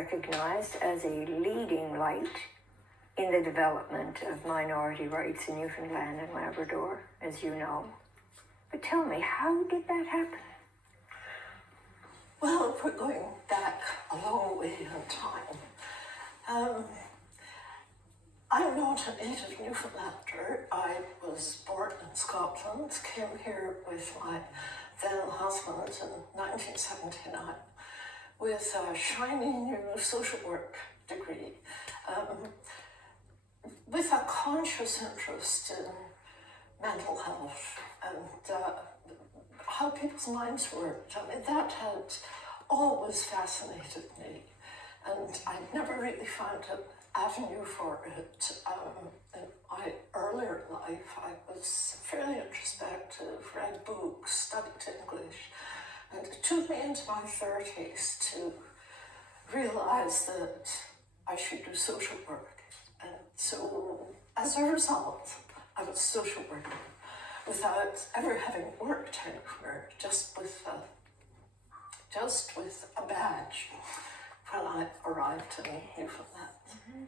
recognized as a leading light in the development of minority rights in Newfoundland and Labrador, as you know. But tell me, how did that happen? Well, we're going back a long way in time. I'm not a native Newfoundlander. I was born in Scotland, came here with my then husband in 1979 with a shiny new social work degree, with a conscious interest in mental health and how people's minds worked. I mean, that had always fascinated me, and I never really found an avenue for it. In my earlier life, I was fairly introspective, read books, studied English, and it took me into my 30s to realize that I should do social work. And so, as a result, I was a social worker without ever having worked anywhere, just with a badge when I arrived in Newfoundland. Mm-hmm.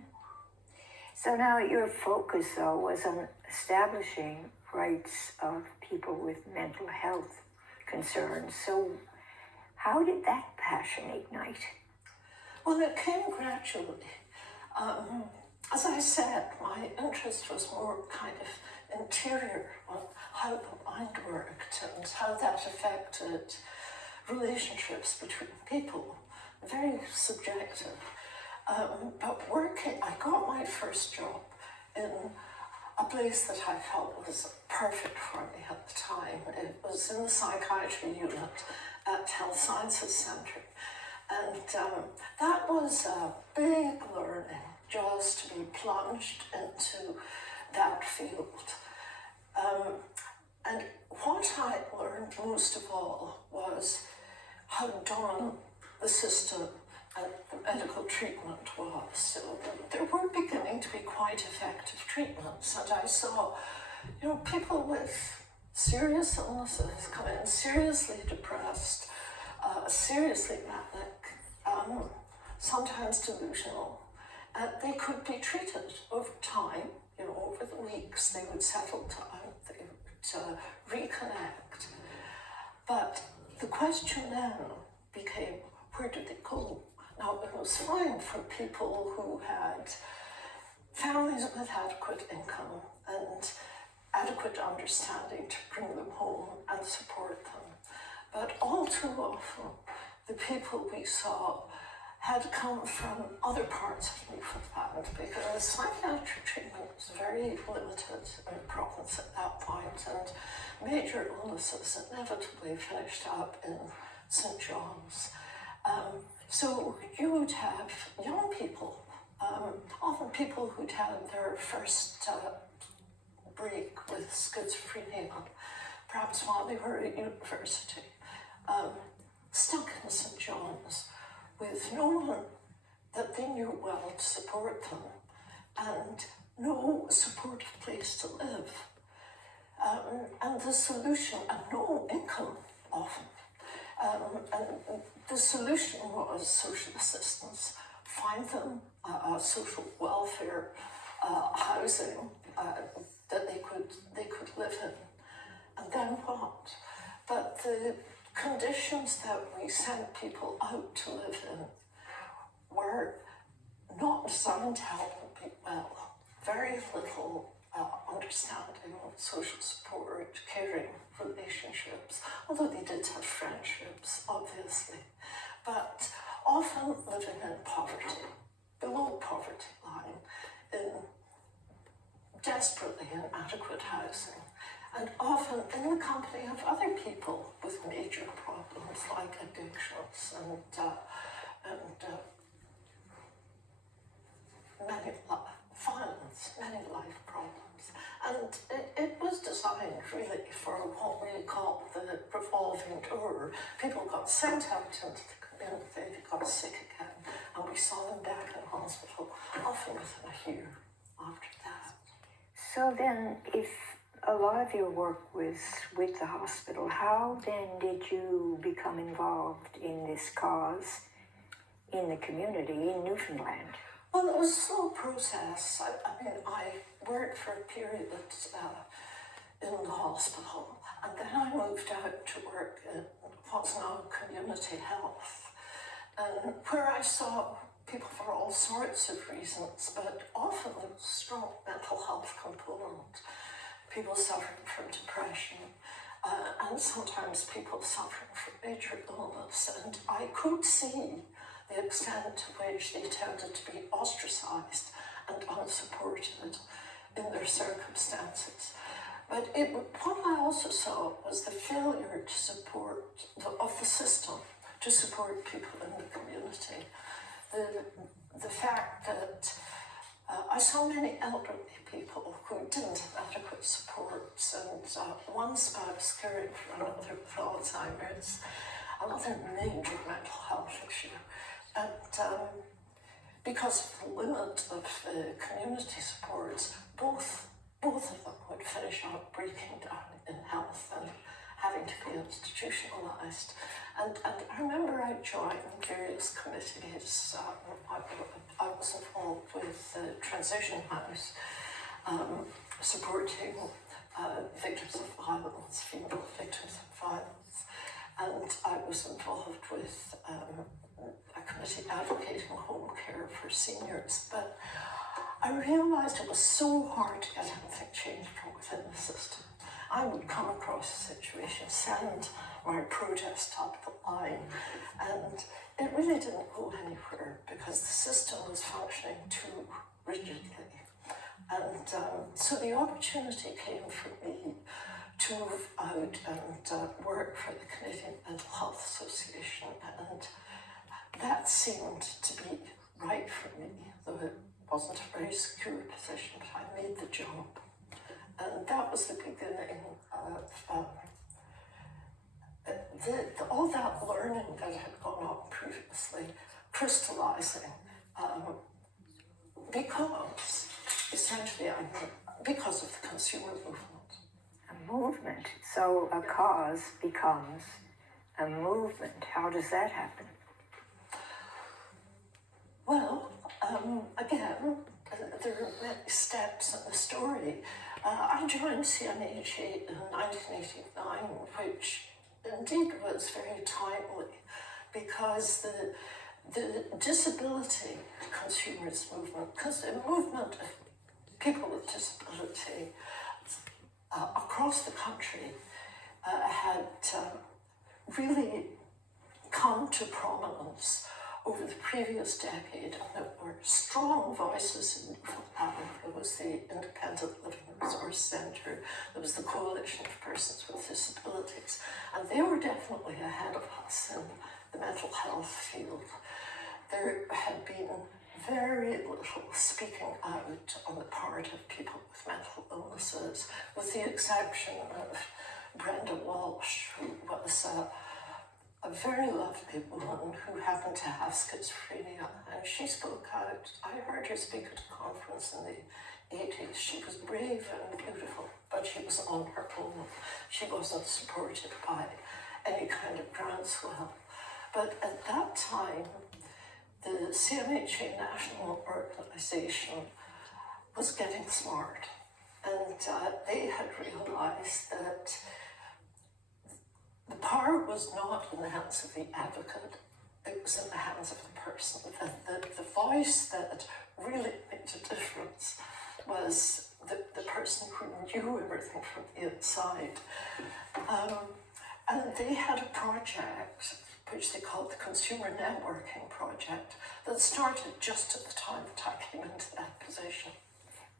So now your focus, though, was on establishing rights of people with mental health concerns. So how did that passion ignite? Well, it came gradually. As I said, my interest was more kind of interior on how the mind worked and how that affected relationships between people. Very subjective. But working, I got my first job in a place that I felt was perfect for me at the time. It was in the psychiatry unit at Health Sciences Centre. And that was a big learning, just to be plunged into that field. And what I learned most of all was how dominant the system and the medical treatment was. So there were beginning to be quite effective treatments, and I saw, people with serious illnesses come in, seriously depressed, seriously manic, sometimes delusional, and they could be treated over time. Over the weeks they would settle down, they would reconnect. But the question then became, where did they go? Now, it was fine for people who had families with adequate income and adequate understanding to bring them home and support them. But all too often, the people we saw had come from other parts of Newfoundland because psychiatric treatment was very limited in the province at that point, and major illnesses inevitably finished up in St. John's. So you would have young people, often people who'd had their first break with schizophrenia, perhaps while they were at university, stuck in St. John's with no one that they knew well to support them and no supportive place to live. And the solution, and no income often. And the solution was social assistance, find them social welfare, housing that they could live in, and then what? But the conditions that we sent people out to live in were not designed to help them be well. Very little understanding of social support, caring relationships, although they did have friendships, obviously, but often living in poverty, below poverty line, in desperately inadequate housing, and often in the company of other people with major problems like addictions and many violence, many life problems. And it was designed really for what we call the revolving door. People got sent out into the community, they got sick again, and we saw them back in hospital, often within a year after that. So then, if a lot of your work was with the hospital, how then did you become involved in this cause in the community in Newfoundland? Well, it was a slow process. I mean, I worked for a period in the hospital, and then I moved out to work in what's now community health, and where I saw people for all sorts of reasons, but often with a strong mental health component. People suffering from depression, and sometimes people suffering from major illness. And I could see the extent to which they tended to be ostracized and unsupported in their circumstances. But what I also saw was the failure to support of the system to support people in the community. The fact that I saw many elderly people who didn't have adequate supports, and one spouse caring for another with Alzheimer's, another major mental health issue. And because of the limit of community supports, both of them would finish up breaking down in health and having to be institutionalized. And I remember I joined various committees. I was involved with the Transition House, supporting victims of violence, female victims of violence. And I was involved with a committee advocating home care for seniors. But I realized it was so hard to get anything changed from within the system. I would come across a situation, send my protest up the line, and it really didn't go anywhere because the system was functioning too rigidly. And so the opportunity came for me to move out and work for the Canadian Mental Health Association, and that seemed to be right for me, though it wasn't a very secure position, but I made the jump. And that was the beginning of all that learning that had gone on previously, crystallizing, because essentially because of the consumer movement. A movement. So a cause becomes a movement. How does that happen? Well, again, there are many steps in the story. I joined CMHA in 1989, which indeed was very timely because the disability consumers movement, because the movement of people with disability across the country had really come to prominence over the previous decade, and there were strong voices in Newfoundland. There was the Independent Living Resource Centre, there was the Coalition of Persons with Disabilities, and they were definitely ahead of us in the mental health field. There had been very little speaking out on the part of people with mental illnesses, with the exception of Brenda Walsh, who was a very lovely woman who happened to have schizophrenia, and she spoke out. I heard her speak at a conference in the 80s. She was brave and beautiful, but she was on her own. She wasn't supported by any kind of groundswell. But at that time, the CMHA National Organization was getting smart, and they had realized that the power was not in the hands of the advocate, it was in the hands of the person. The voice that really made a difference was the person who knew everything from the inside. And they had a project which they called the Consumer Networking Project that started just at the time that I came into that position.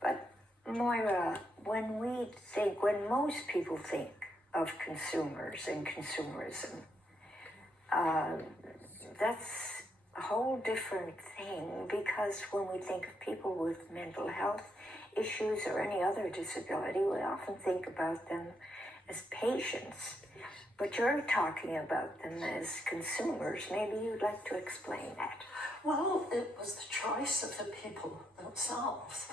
But Moira, when most people think of consumers and consumerism, that's a whole different thing, because when we think of people with mental health issues or any other disability, we often think about them as patients. But you're talking about them as consumers. Maybe you'd like to explain that. Well, it was the choice of the people themselves.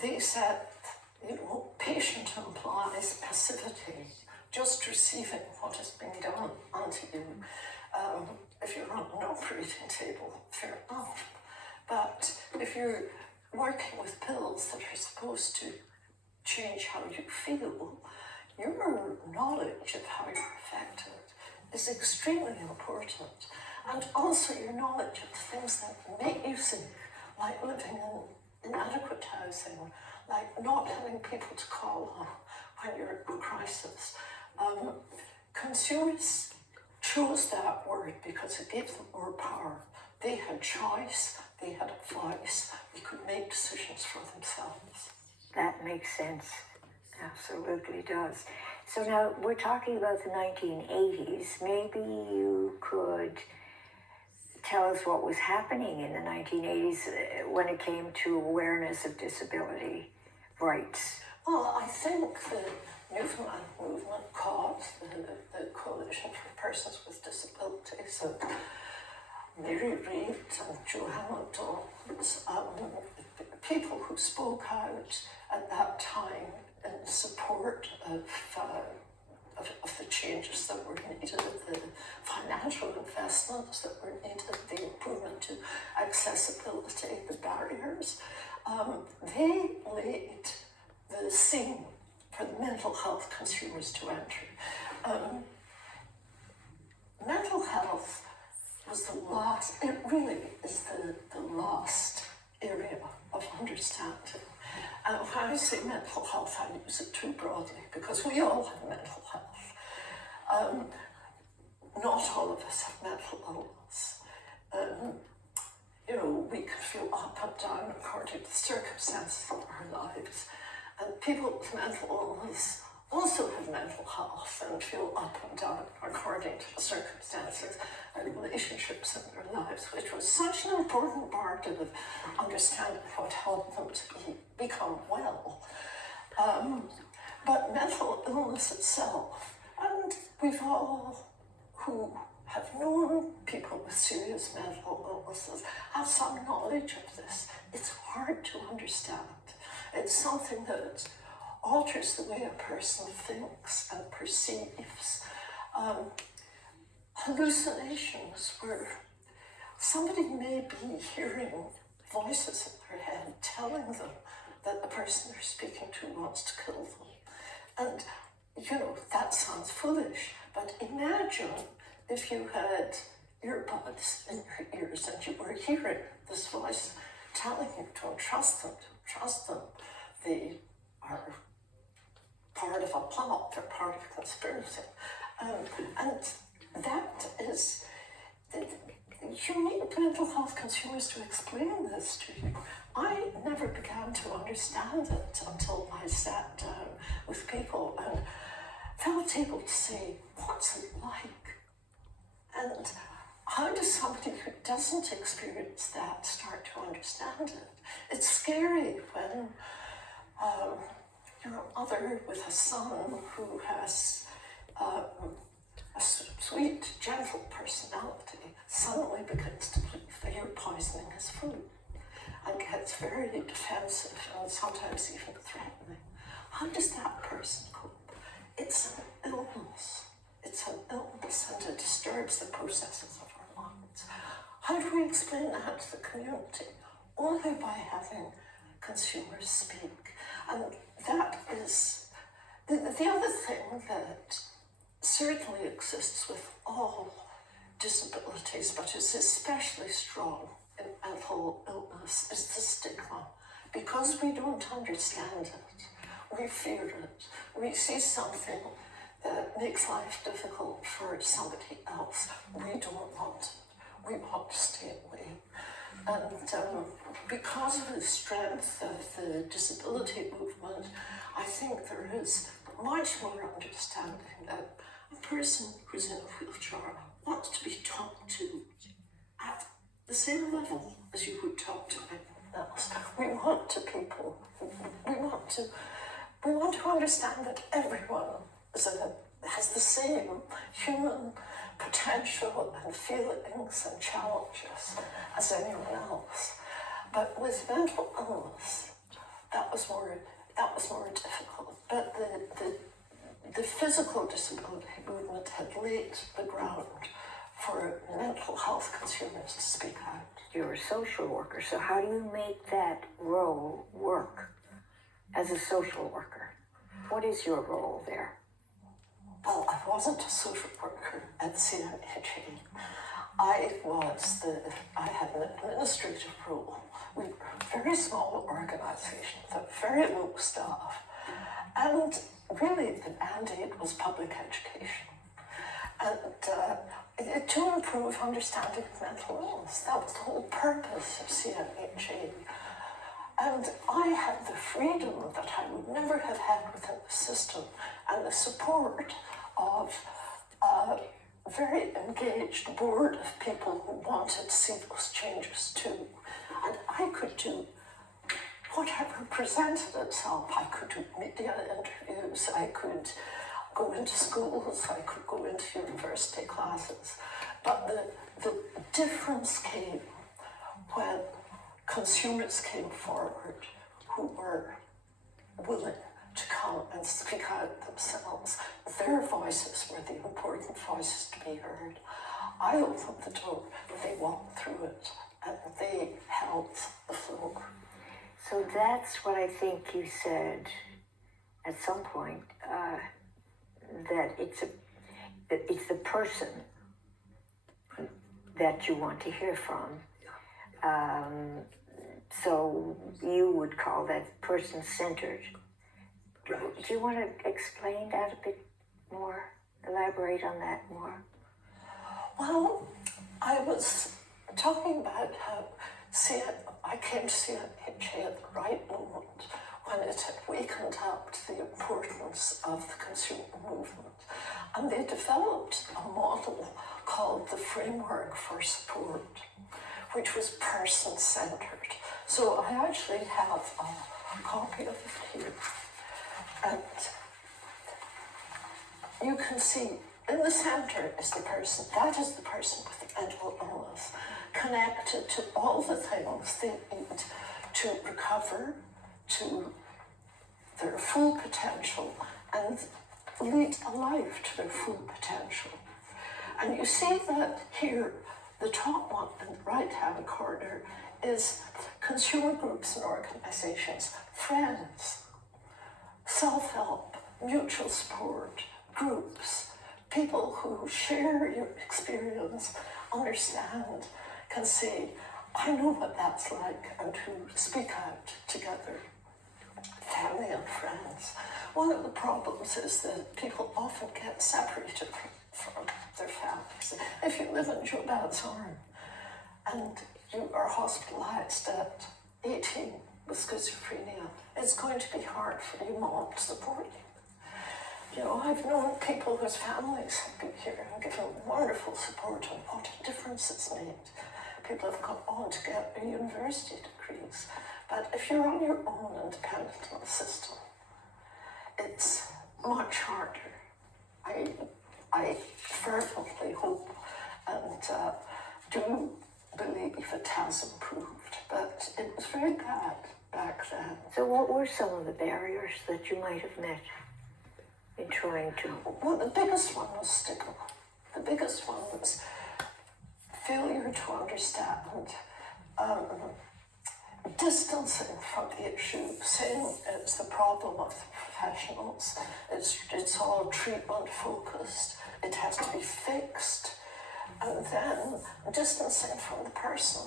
They said, patient implies passivity, just receiving what has been done unto you. if you're on an operating table, fair enough. But if you're working with pills that are supposed to change how you feel, your knowledge of how you're affected is extremely important. And also your knowledge of the things that make you sick, like living in inadequate housing, like not having people to call on when you're in a crisis. Consumers chose that word because it gave them more power. They had choice, they had advice, they could make decisions for themselves. That makes sense. Absolutely does. So now we're talking about the 1980s. Maybe you could tell us what was happening in the 1980s when it came to awareness of disability rights. Well, I think the Newfoundland movement caused the Coalition for Persons with Disabilities and Mary Reid and Joanna Dawes, people who spoke out at that time in support of the changes that were needed, the financial investments that were needed, the improvement to accessibility, the barriers. They laid the scene for the mental health consumers to enter. Mental health was the last, it really is the last area of understanding. And when I say mental health, I use it too broadly because we all have mental health. Not all of us have mental illness. We can feel up and down according to the circumstances of our lives. And people with mental illness also have mental health and feel up and down according to the circumstances and relationships in their lives, which was such an important part of understanding what helped them to become well. But mental illness itself, and we've all who have known people with serious mental illnesses have some knowledge of this. It's hard to understand. It's something that alters the way a person thinks and perceives. Hallucinations where somebody may be hearing voices in their head telling them that the person they're speaking to wants to kill them. And, that sounds foolish, but imagine if you had earbuds in your ears and you were hearing this voice telling you, don't trust them, they are part of a plot, they're part of a conspiracy. And that is, you need mental health consumers to explain this to you. I never began to understand it until I sat down with people and felt able to say, what's it like? And how does somebody who doesn't experience that start to understand it? It's scary when you're a mother with a son who has a sweet, gentle personality suddenly begins to believe that you're poisoning his food and gets very defensive and sometimes even threatening. How does that person cope? It's an illness. It's an illness and it disturbs the processes of our minds. How do we explain that to the community? Only by having consumers speak. And that is the other thing that certainly exists with all disabilities, but is especially strong in mental illness, is the stigma. Because we don't understand it, we fear it, we see something that makes life difficult for somebody else, we don't want it, we want to stay away. And because of the strength of the disability movement, I think there is much more understanding that a person who's in a wheelchair wants to be talked to at the same level as you would talk to anyone else. We want to understand that everyone has the same human potential and feelings and challenges as anyone else. But with mental illness, that was more difficult. But the physical disability movement had laid the ground for mental health consumers to speak out. You're a social worker, so how do you make that role work as a social worker? What is your role there? Well, I wasn't a social worker at CNHA. I had an administrative role. We were a very small organization with very low staff. And really the mandate was public education. And to improve understanding of mental illness, that was the whole purpose of CNHA. And I had the freedom that I would never have had within the system and the support of a very engaged board of people who wanted to see those changes too. And I could do whatever presented itself. I could do media interviews, I could go into schools, I could go into university classes. But the difference came when consumers came forward who were willing to come and speak out themselves. Their voices were the important voices to be heard. I opened the door, they walked through it, and they held the floor. So that's what I think you said at some point, that it's the person that you want to hear from. So you would call that person-centered. Right. Do you want to explain that a bit more? Elaborate on that more? Well, I was talking about how I came to CNHA at the right moment when it had wakened up to the importance of the consumer movement. And they developed a model called the Framework for Support, which was person-centered. So I actually have a copy of it here. And you can see in the center is the person, that is the person with the mental illness, connected to all the things they need to recover to their full potential and lead a life to their full potential. And you see that here, the top one in the right-hand corner is consumer groups and organizations, friends, self-help, mutual support, groups, people who share your experience, understand, can say, I know what that's like, and who speak out together. Family and friends. One of the problems is that people often get separated from their families. If you live in Joe Bad's arm and you are hospitalized at 18 with schizophrenia, it's going to be hard for your mom to support you. You know, I've known people whose families have been here and given wonderful support and what a difference it's made. People have gone on to get their university degrees. But if you're on your own and dependent on the system, it's much harder. I fervently hope and do believe it has improved, but it was very bad back then. So what were some of the barriers that you might have met in trying to? Well, the biggest one was stigma. The biggest one was failure to understand, distancing from the issue, saying it's the problem of the professionals, it's all treatment focused, it has to be fixed, and then distancing from the person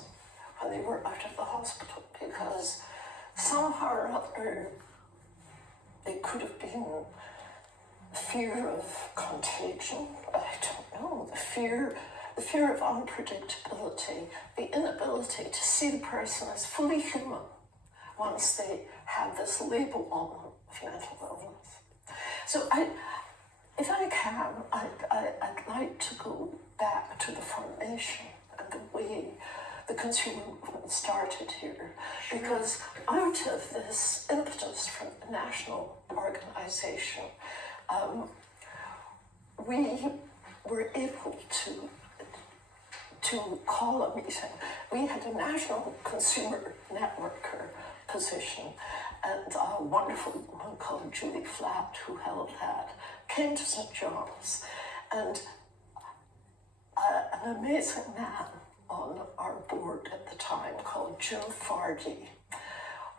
when they were out of the hospital, because somehow or other it could have been fear of contagion, I don't know, the fear of unpredictability, the inability to see the person as fully human once they have this label on them of mental illness. So if I can, I'd like to go back to the formation and the way the consumer movement started here, because out of this impetus from the national organization, we were able to call a meeting. We had a national consumer networker position, and a wonderful woman called Julie Flatt, who held that, came to St. John's. And an amazing man on our board at the time called Jim Fardy,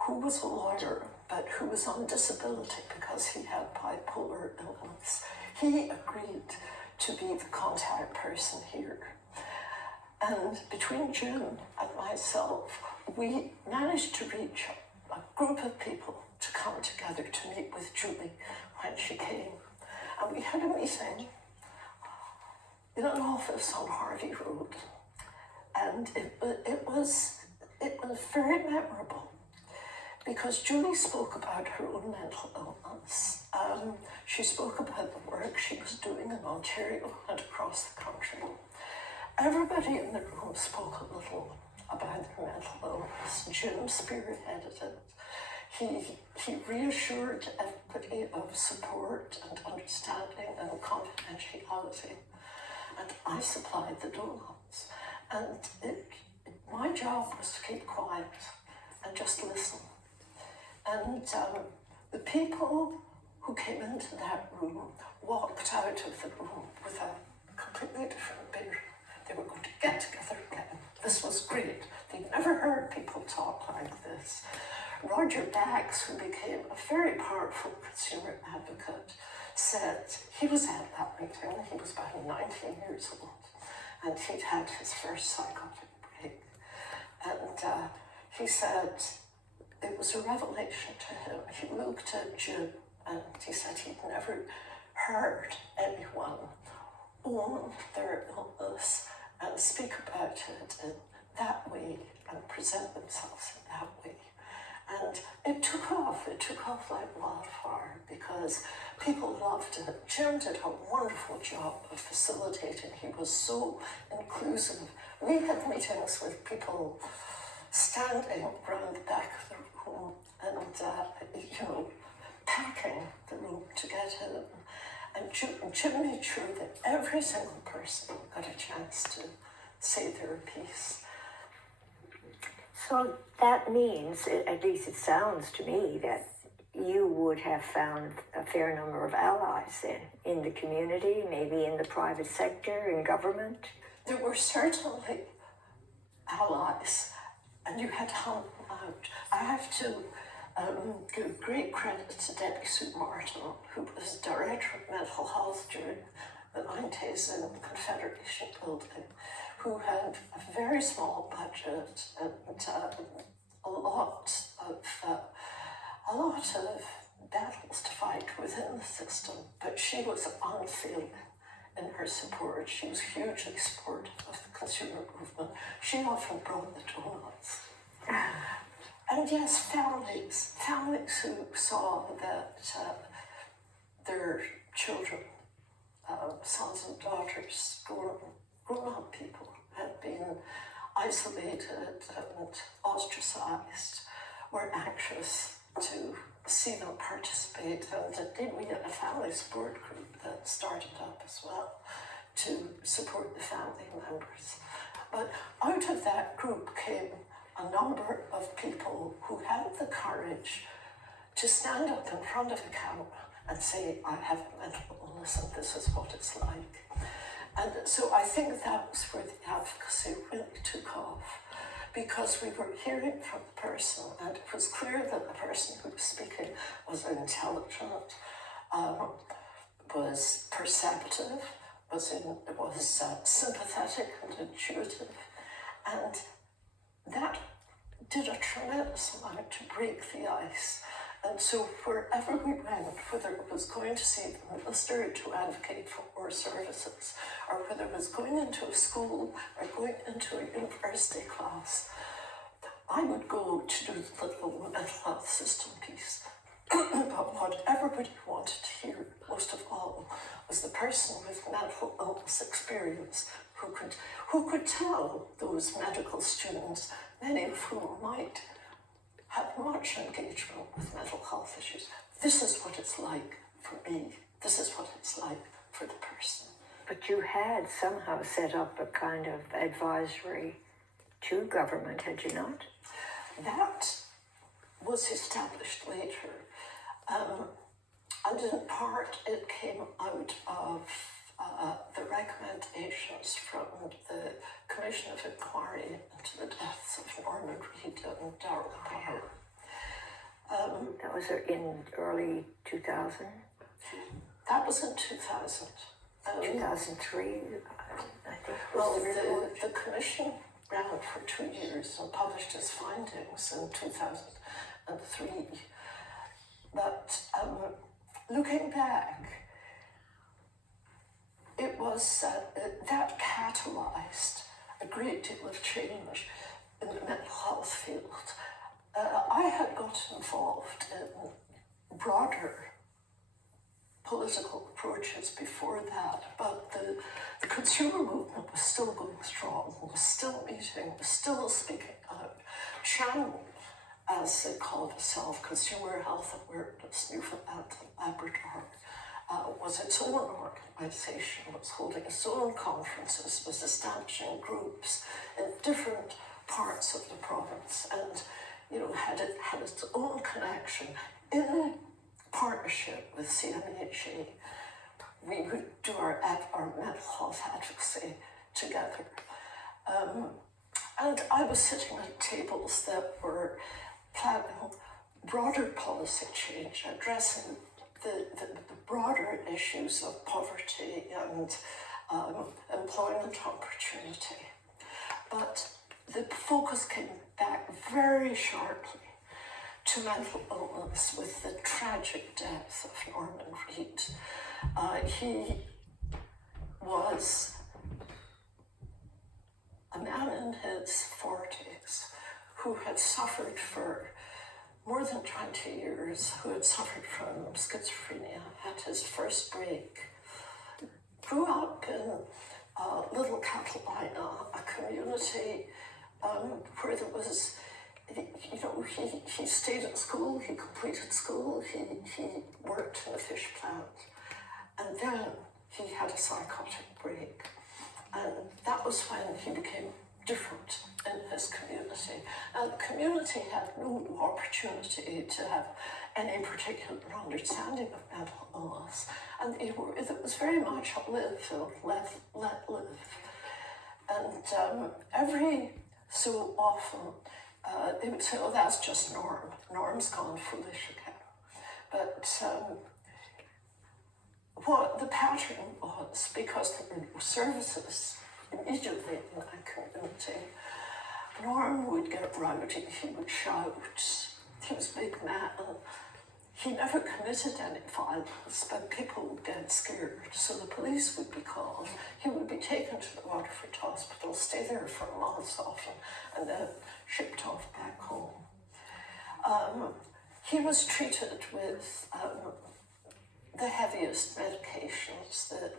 who was a lawyer, but who was on disability because he had bipolar illness. He agreed to be the contact person here. And between Jim and myself, we managed to reach a group of people to come together to meet with Julie when she came. And we had a meeting in an office on Harvey Road. And it was very memorable because Julie spoke about her own mental illness. She spoke about the work she was doing in Ontario and across the country. Everybody in the room spoke a little about their mental illness. Jim spearheaded it. He reassured everybody of support and understanding and confidentiality. And I supplied the donuts. And my job was to keep quiet and just listen. And the people who came into that room walked out of the room with a completely different vision. They were going to get together again. This was great. They'd never heard people talk like this. Roger Bax, who became a very powerful consumer advocate, said he was at that meeting. He was about 19 years old, and he'd had his first psychotic break. And he said it was a revelation to him. He looked at Jim and he said he'd never heard anyone own their illness and speak about it in that way and present themselves in that way. And it took off like wildfire because people loved it. Jim did a wonderful job of facilitating. He was so inclusive. We had meetings with people standing around the back of the room and, packing the room to get in. And Jim made sure that every single person got a chance to say their piece. So that means, at least it sounds to me, that you would have found a fair number of allies then in the community, maybe in the private sector, in government. There were certainly allies, and you had to hunt them out. I have to give great credit to Debbie Sue Martin, who was Director of Mental Health during the 90s in the Confederation Building, who had a very small budget and a lot of battles to fight within the system, but she was unfailing in her support. She was hugely supportive of the consumer movement. She often brought the donuts. And yes, families who saw that their children, sons and daughters, grown-up people, had been isolated and ostracized, were anxious to see them participate. And indeed, we had a family support group that started up as well to support the family members. But out of that group came a number of people who had the courage to stand up in front of a camera and say, I have a mental illness and this is what it's like. And so I think that was where the advocacy really took off, because we were hearing from the person, and it was clear that the person who was speaking was intelligent, was perceptive, was sympathetic and intuitive, and that did a tremendous amount to break the ice. And so wherever we went, whether it was going to see the minister to advocate for more services, or whether it was going into a school or going into a university class, I would go to do the little mental health system piece. But what everybody wanted to hear, most of all, was the person with mental illness experience who could tell those medical students, many of whom might have much engagement with mental health issues. This is what it's like for me. This is what it's like for the person. But you had somehow set up a kind of advisory to government, had you not? That was established later. And in part, it came out of the recommendations from the Commission of Inquiry into the deaths of Norman Reed and Darrell Power. That was in early 2000? That was in 2000. 2003, I think. Well, the commission ran for 2 years and published its findings in 2003. But looking back, it was that catalyzed a great deal of change in the mental health field. I had got involved in broader political approaches before that, but the consumer movement was still going strong, was still meeting, was still speaking out. Channel, as they called itself, Consumer Health Awareness Newfoundland and Labrador, was its own organisation, was holding its own conferences, was establishing groups in different parts of the province, and had its own connection in partnership with CMHA. We would do our mental health advocacy together. And I was sitting at tables that were planning broader policy change, addressing the broader issues of poverty and employment opportunity. But the focus came back very sharply to mental illness with the tragic death of Norman Reed. He was a man in his 40s who had suffered for more than 20 years, who had suffered from schizophrenia, had his first break, grew up in Little Catalina, a community where there was, he stayed at school, he completed school, he worked in a fish plant, and then he had a psychotic break. And that was when he became different in his community. And the community had no opportunity to have any particular understanding of mental illness. And it was very much a live and let live. And every so often, they would say, oh, that's just Norm. Norm's gone foolish again. But what the pattern was, because there were no services immediately in that community, Norm would get rowdy, he would shout, he was a big man. He never committed any violence, but people would get scared, so the police would be called. He would be taken to the Waterford Hospital, stay there for months often, and then shipped off back home. He was treated with the heaviest medications, the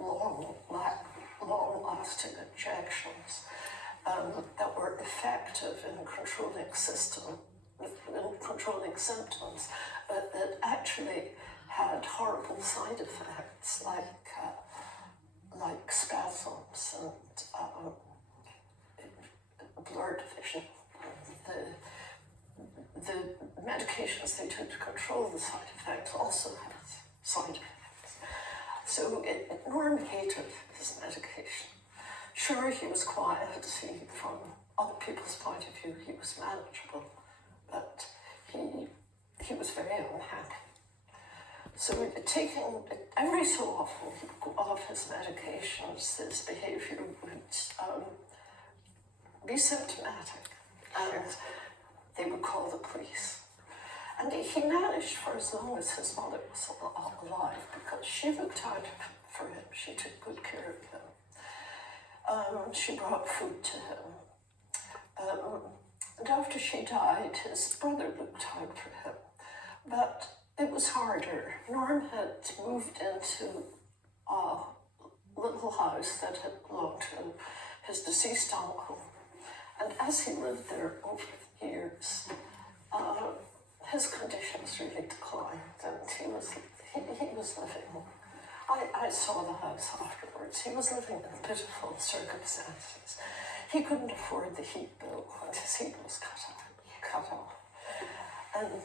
long-lasting injections that were effective in controlling symptoms, but that actually had horrible side effects like spasms and blurred vision. The medications they took to control the side effects also had side effects. So Norm hated his medication. Sure, he was quiet. From other people's point of view, he was manageable, but he was very unhappy. So taking every so often he'd go off his medications, his behaviour would be symptomatic, and they would call the police. And he managed for as long as his mother was alive, because she looked out for him, she took good care of him. She brought food to him. And after she died, his brother looked out for him. But it was harder. Norm had moved into a little house that had belonged to his deceased uncle. And as he lived there over the years, his conditions really declined, and he was living. I saw the house afterwards. He was living in pitiful circumstances. He couldn't afford the heat bill, and his heat was cut off. And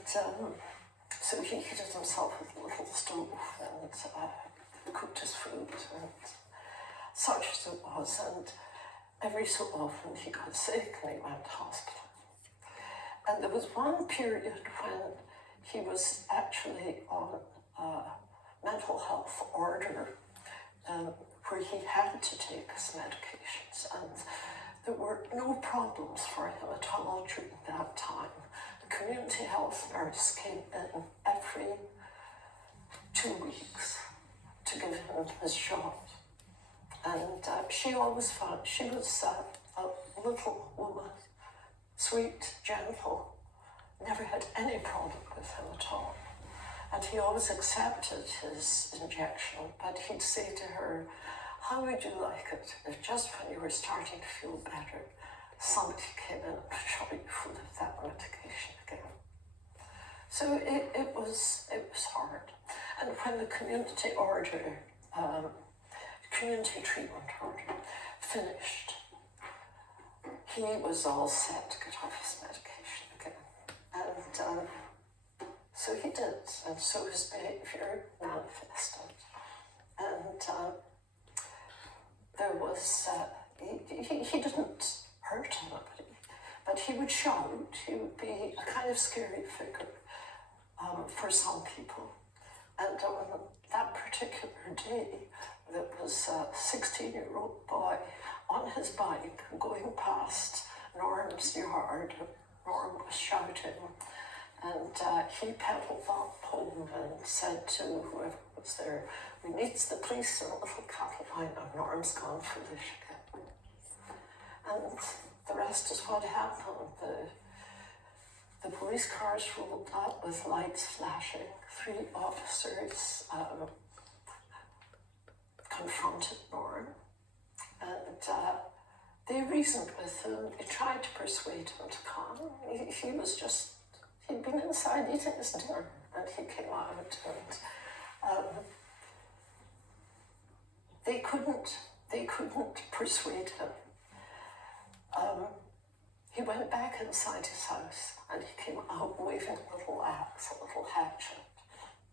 so he heated himself with a little stove, and cooked his food, and such as it was. And every so often he got sick and he went to hospital. And there was one period when he was actually on a mental health order, where he had to take his medications, and there were no problems for him at all during that time. The community health nurse came in every 2 weeks to give him his shot. And she always found she was a little woman, sweet, gentle, never had any problem with him at all. And he always accepted his injection, but he'd say to her, how would you like it if just when you were starting to feel better, somebody came in and shot you full of that medication again? So it was hard. And when the community order, community treatment order finished, he was all set to get off his medication again. And so he did, and so his behavior manifested. And there was, he didn't hurt anybody, but he would shout. He would be a kind of scary figure for some people. And on that particular day, there was a 16-year-old boy on his bike going past Norm's yard. Norm was shouting, and he pedalled up home and said to whoever was there, we need the police in a little cattle line, and Norm's gone foolish again. And the rest is what happened. The police cars rolled up with lights flashing. 3 officers confronted Norm, and they reasoned with him. They tried to persuade him to come. He was just, he'd been inside eating his dinner, and he came out, and they couldn't persuade him. He went back inside his house, and he came out waving a little axe, a little hatchet,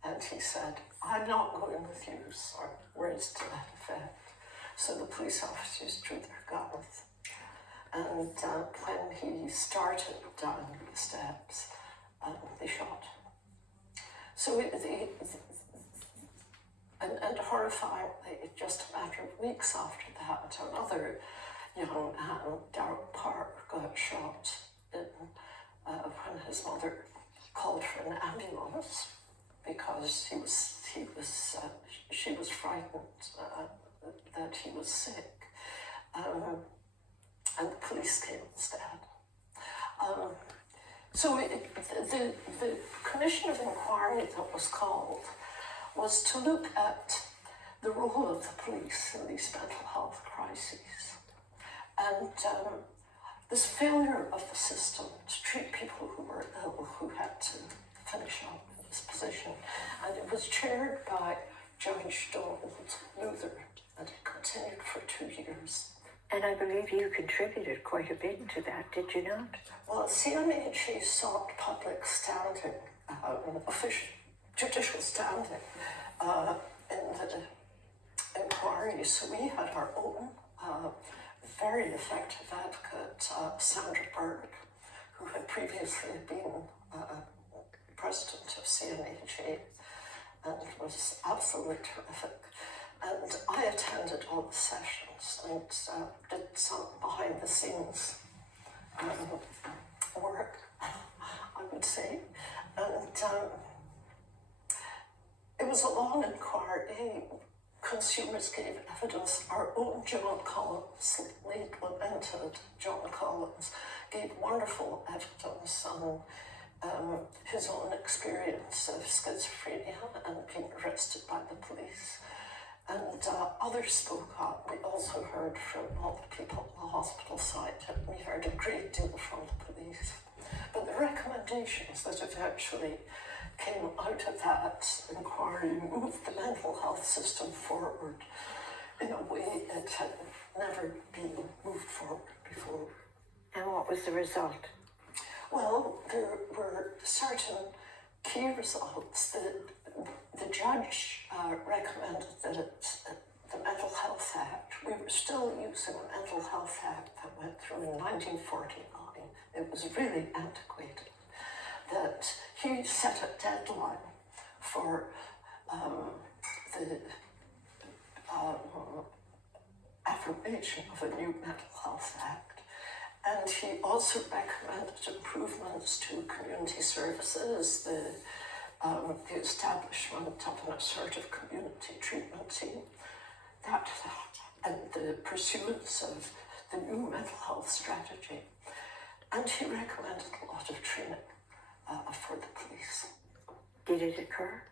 and he said, I'm not going with you, or words to that effect. So the police officers drew their guns, and when he started down the steps, they shot. So and horrifyingly, just a matter of weeks after that, another young man, Darrell Park, got shot when his mother called for an ambulance because she was frightened that he was sick, and the police came instead. So the commission of inquiry that was called was to look at the role of the police in these mental health crises, and this failure of the system to treat people who were ill, who had to finish up in this position. And it was chaired by Judge Donald Luther, and it continued for 2 years. And I believe you contributed quite a bit to that, did you not? Well, CMHE sought public standing, official, judicial standing in the inquiry. So we had our own very effective advocate, Sandra Berg, who had previously been president of CMHE and was absolutely terrific. And I attended all the sessions and did some behind the scenes work, I would say. And it was a long inquiry. Consumers gave evidence. Our own John Collins, late lamented John Collins, gave wonderful evidence on his own experience of schizophrenia and being arrested by the police. And others spoke up. We also heard from all the people on the hospital side, and we heard a great deal from the police. But the recommendations that eventually came out of that inquiry moved the mental health system forward in a way it had never been moved forward before. And what was the result? Well, there were certain key results. the judge recommended that the Mental Health Act, we were still using a Mental Health Act that went through in 1949. It was really antiquated. That he set a deadline for the affirmation of a new Mental Health Act. And he also recommended improvements to community services, the establishment of an assertive community treatment team, and the pursuance of the new mental health strategy. And he recommended a lot of training for the police. Did it occur?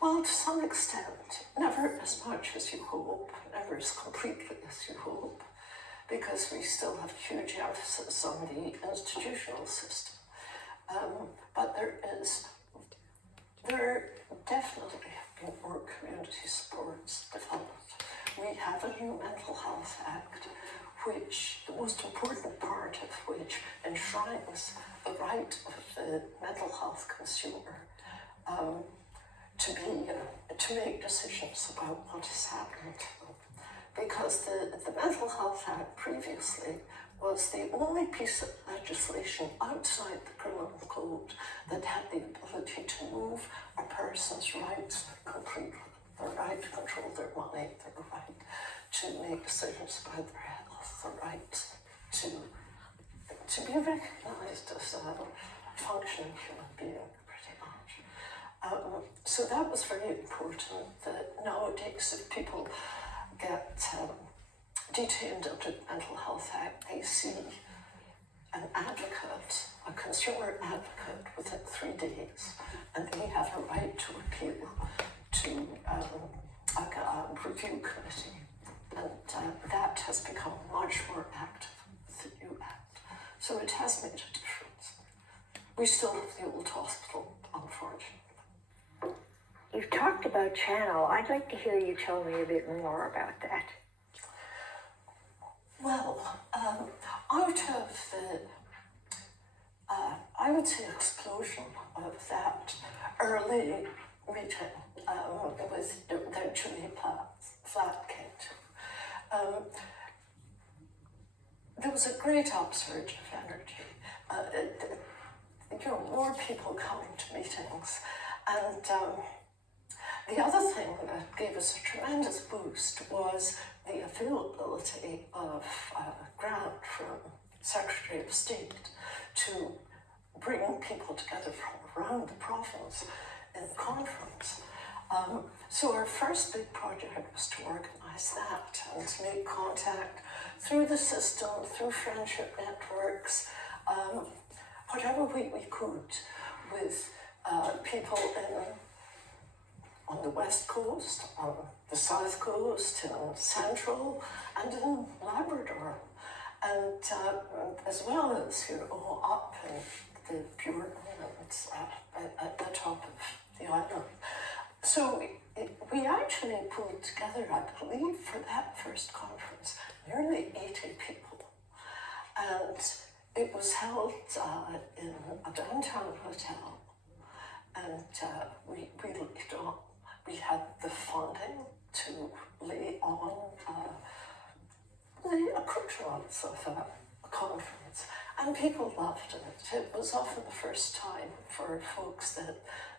Well, to some extent, never as much as you hope, never as completely as you hope, because we still have huge emphasis on the institutional system. But there definitely have been more community supports developed. We have a new Mental Health Act, which, the most important part of which enshrines the right of the mental health consumer to make decisions about what is happening to them. Because the Mental Health Act previously was the only piece of legislation outside the criminal code that had the ability to move a person's rights completely. Their right to control their money, their right to make decisions about their health, the right to be recognized as a functioning human being, pretty much. So that was very important, that nowadays if people get detained under the Mental Health Act, they see an advocate, a consumer advocate within 3 days, and they have a right to appeal to a review committee. And that has become much more active with the new act. So it has made a difference. We still have the old hospital, unfortunately. You've talked about Channel. I'd like to hear you tell me a bit more about that. Well, out of the, I would say, explosion of that early meeting with the Julie Flat came to, there was a great upsurge of energy. More people coming to meetings, and the other thing that gave us a tremendous boost was the availability of a grant from Secretary of State to bring people together from around the province in the conference. So our first big project was to organise that and to make contact through the system, through friendship networks, whatever way we could with people on the West Coast, on the South Coast, in Central, and in Labrador, and as well as up in the Pure Islands at the top of the island. So we actually pulled together, I believe, for that first conference, nearly 80 people, and it was held in a downtown hotel, and we had the funding to lay on the accoutrements of a conference, and people loved it. It was often the first time for folks that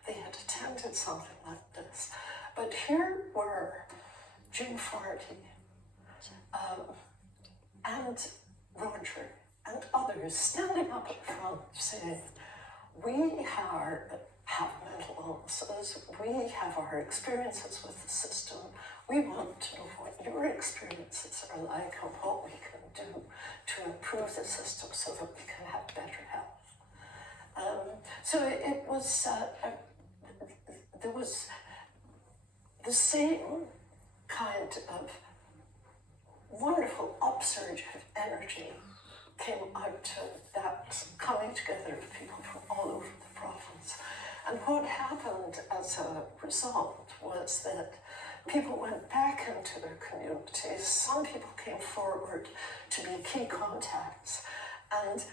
they had attended something like this. But here were Jim Farty and Roger and others standing up at front saying, we have mental illnesses, we have our experiences with the system, we want to know what your experiences are like and what we can do to improve the system so that we can have better health. So it was, there was the same kind of wonderful upsurge of energy came out of that coming together of people from all over the province. And what happened as a result was that people went back into their communities. Some people came forward to be key contacts and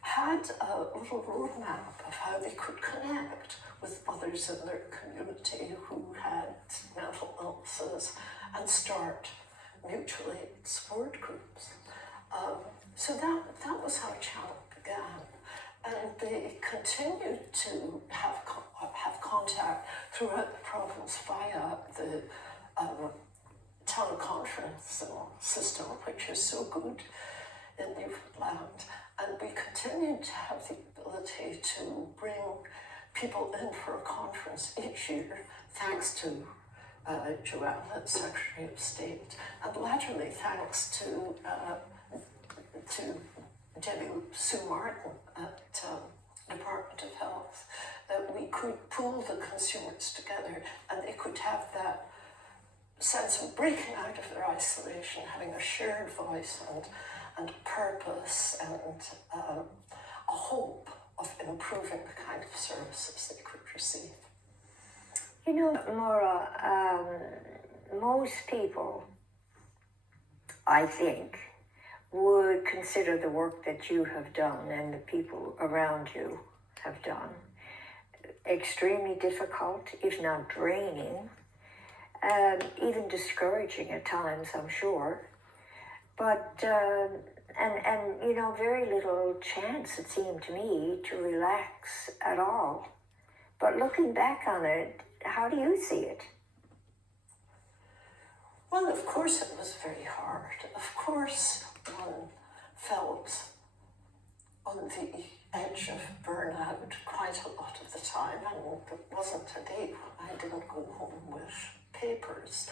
had a little roadmap of how they could connect with others in their community who had mental illnesses and start mutual aid support groups. So that was how Channel began. And they continued to have contact throughout the province via the teleconference system, which is so good in Newfoundland. And we continued to have the ability to bring people in for a conference each year, thanks to Joanna, Secretary of State, and latterly thanks to Debbie Sue Martin at Department of Health, that we could pull the consumers together and they could have that sense of breaking out of their isolation, having a shared voice and purpose and a hope of improving the kind of services they could receive. You know, Moira, most people, I think, would consider the work that you have done and the people around you have done extremely difficult, if not draining, even discouraging at times, I'm sure. But, and you know, very little chance, it seemed to me, to relax at all. But looking back on it, how do you see it? Well, of course it was very hard. Of course one felt on the edge of burnout quite a lot of the time, and there wasn't a day when I didn't go home with papers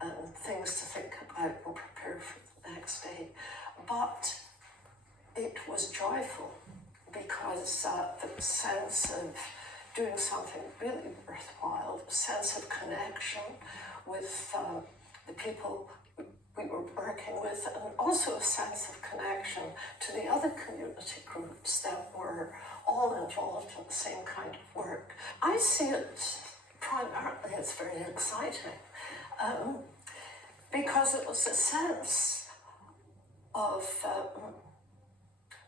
and things to think about and prepare for the next day. But it was joyful because the sense of doing something really worthwhile, the sense of connection with the people we were working with, and also a sense of connection to the other community groups that were all involved in the same kind of work. I see it primarily as very exciting because it was a sense of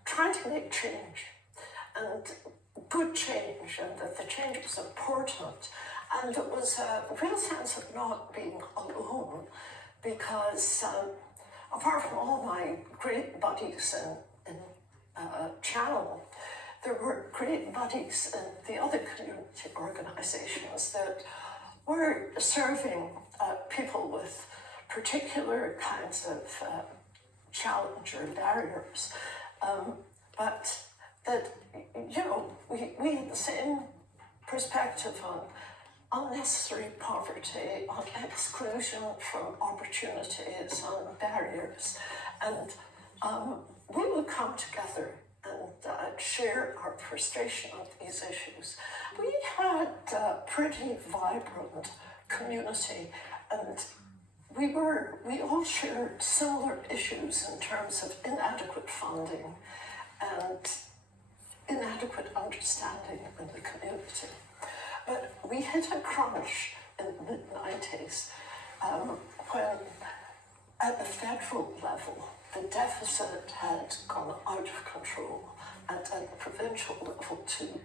trying to make change, and good change, and that the change was important. And it was a real sense of not being alone, because apart from all my great buddies in Channel, there were great buddies in the other community organisations that were serving people with particular kinds of challenge or barriers, but that, you know, we had the same perspective on unnecessary poverty, on exclusion from opportunities, on barriers, and we would come together and share our frustration of these issues. We had a pretty vibrant community, and we all shared similar issues in terms of inadequate funding and inadequate understanding in the community. But we hit a crunch in the mid-90s when, at the federal level, the deficit had gone out of control, and at the provincial level too.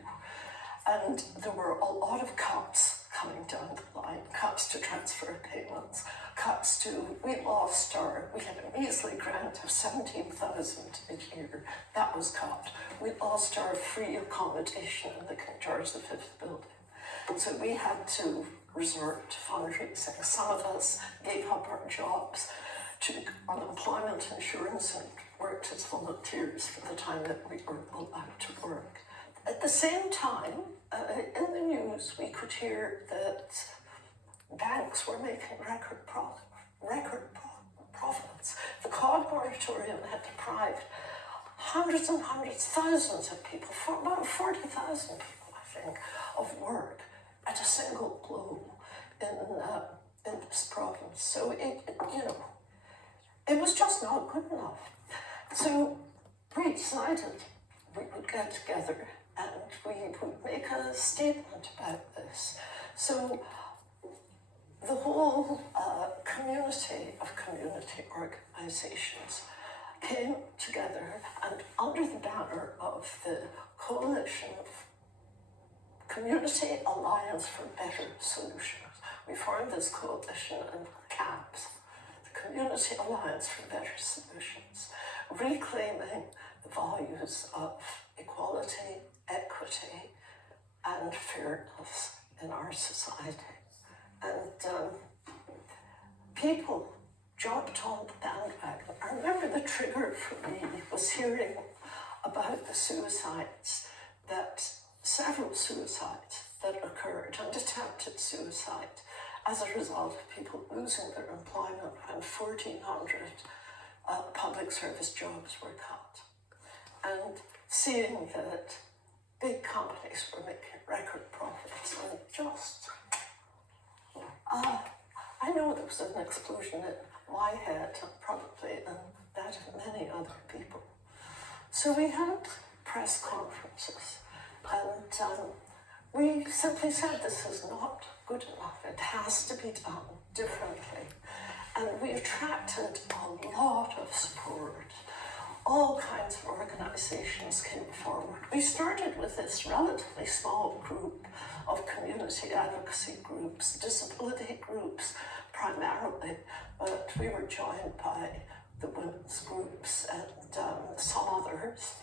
And there were a lot of cuts coming down the line, cuts to transfer payments, cuts to, we had a measly grant of 17,000 a year, that was cut. We lost our free accommodation in the King George V building. So we had to resort to fundraising. Some of us gave up our jobs, took unemployment insurance, and worked as volunteers for the time that we were allowed to work. At the same time, in the news, we could hear that banks were making record profits. The COD moratorium had deprived hundreds and hundreds, thousands of people, for about 40,000 people, I think, of work at a single blow in this province. So it was just not good enough. So we decided we would get together and we would make a statement about this. So the whole community of community organisations came together, and under the banner of the Coalition of Community Alliance for Better Solutions. We formed this coalition in CAPS, the Community Alliance for Better Solutions, reclaiming the values of equality, equity, and fairness in our society. And people jumped on the bandwagon. I remember the trigger for me was hearing about the suicides, several suicides that occurred, and attempted suicide as a result of people losing their employment when 1,400 public service jobs were cut. And seeing that big companies were making record profits, and just, I know there was an explosion in my head, and probably in that of many other people. So we had press conferences, and we simply said, this is not good enough. It has to be done differently. And we attracted a lot of support. All kinds of organizations came forward. We started with this relatively small group of community advocacy groups, disability groups primarily, but we were joined by the women's groups and some others.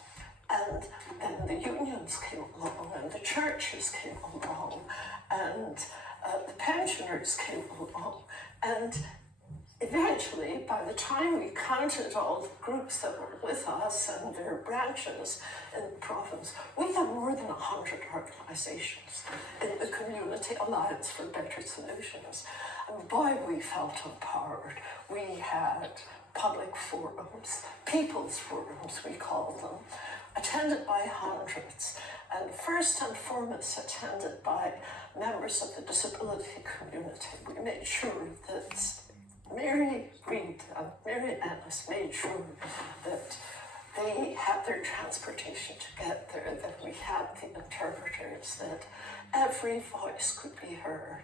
And then the unions came along, and the churches came along, and the pensioners came along. And eventually, by the time we counted all the groups that were with us and their branches in the province, we had more than 100 organizations in the Community Alliance for Better Solutions. And boy, we felt empowered. We had public forums, people's forums, we called them, attended by hundreds, and first and foremost attended by members of the disability community. We made sure that Mary Reid and Mary Ennis made sure that they had their transportation to get there, that we had the interpreters, that every voice could be heard,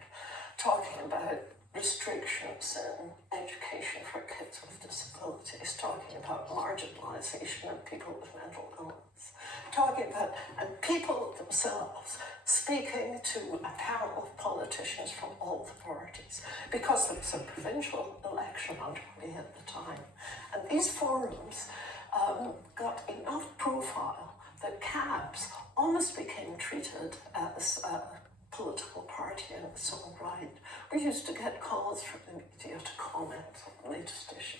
talking about restrictions in education for kids with disabilities, talking about marginalization of people with mental illness, talking about, and people themselves speaking to a panel of politicians from all the parties, because there was a provincial election underway at the time. And these forums got enough profile that CABS almost became treated as a political party in its own right. We used to get calls from the media to comment on the latest issue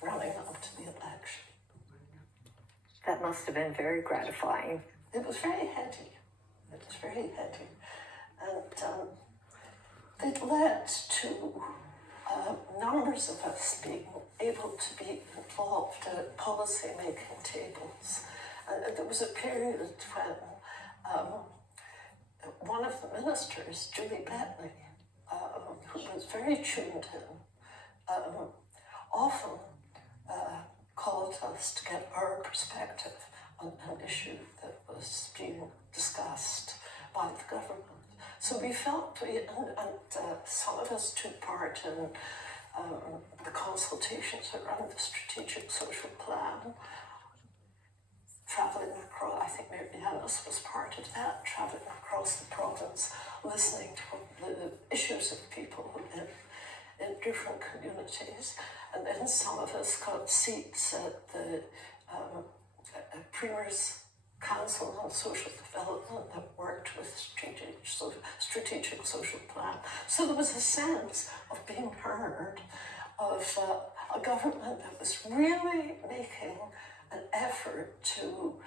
running up to the election. That must have been very gratifying. It was very heady. It was very heady. And it led to numbers of us being able to be involved at policy-making tables. And there was a period when one of the ministers, Julie Betley, who was very tuned in, often called us to get our perspective on an issue that was being discussed by the government. So we felt, some of us took part in the consultations around the strategic social plan, travelling across, I think Mary Ennis was part of that, travelling across the province, listening to the issues of people in different communities. And then some of us got seats at the Premier's Council on Social Development that worked with strategic social plan. So there was a sense of being heard, of a government that was really making an effort to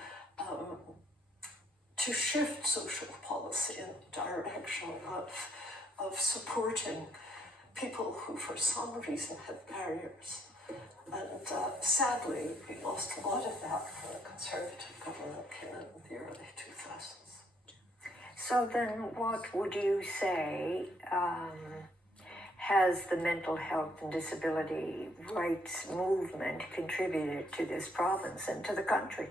shift social policy in the direction of supporting people who for some reason had barriers. And sadly, we lost a lot of that when the Conservative government came in the early 2000s. So then what would you say has the mental health and disability rights movement contributed to this province and to the country?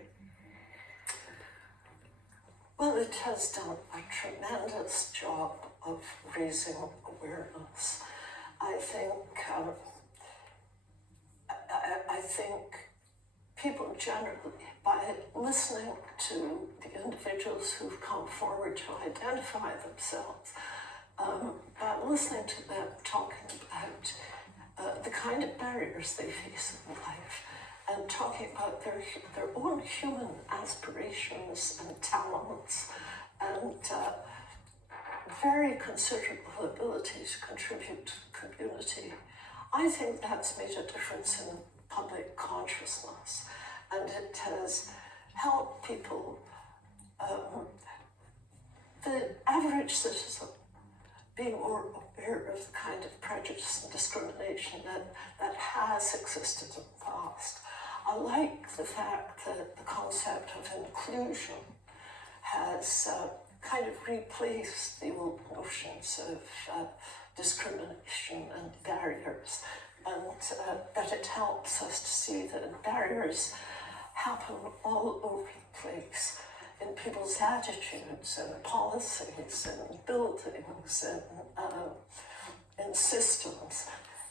Well, it has done a tremendous job of raising awareness. I think people generally, by listening to the individual individuals who've come forward to identify themselves, but listening to them talking about the kind of barriers they face in life, and talking about their own human aspirations and talents, and very considerable ability to contribute to the community. I think that's made a difference in public consciousness, and it has helped people, the average citizen, be more aware of the kind of prejudice and discrimination that has existed in the past. I like the fact that the concept of inclusion has kind of replaced the old notions of discrimination and barriers, and that it helps us to see that barriers happen all over the place, in people's attitudes and policies and buildings and in systems,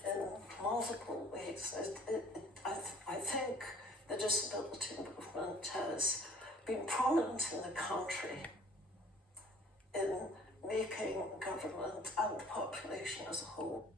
in multiple ways. I think the disability movement has been prominent in the country in making government and the population as a whole